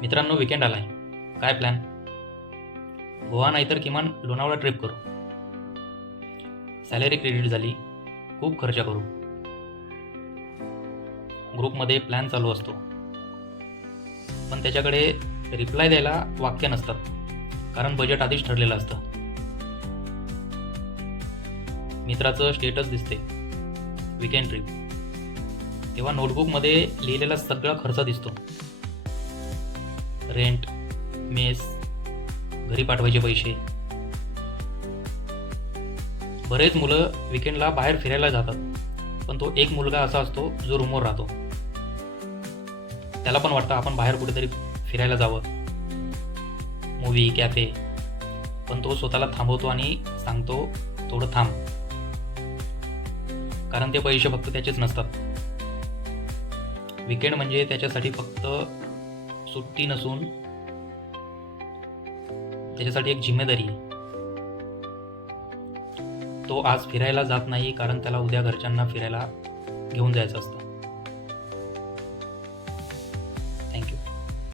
मित्रांनो, विकेंड आलाय. काय प्लॅन? गोवा नाहीतर किमान लोणावळा ट्रिप करू. सॅलरी क्रेडिट झाली, खूप खर्च करू. ग्रुपमध्ये प्लॅन चालू असतो, पण त्याच्याकडे रिप्लाय द्यायला वाक्य नसतात, कारण बजेट आधीच ठरलेलं असतं. मित्राचं स्टेटस दिसते, विकेंड ट्रिप, तेव्हा नोटबुकमध्ये लिहिलेला सगळा खर्च दिसतो. रेंट, मेस, घरी पाठवायचे पैसे. बरेच मुलं विकेंडला बाहेर फिरायला जातात, पण तो एक मुलगा असा असतो जो रूमवर राहतो. त्याला पण वाटतं आपण बाहेर कुठेतरी फिरायला जावं, मूवी, कॅफे, पण तो स्वतःला थांबवतो आणि सांगतो थोडं थांब, कारण ते पैसे फक्त त्याचेच नसतात. विकेंड म्हणजे त्याच्यासाठी फक्त सुट्टी नसून त्याच्यासाठी एक जिम्मेदारी आहे. तो आज फिरायला जात नाही कारण त्याला उद्या घरच्यांना फिरायला घेऊन जायचं असतं.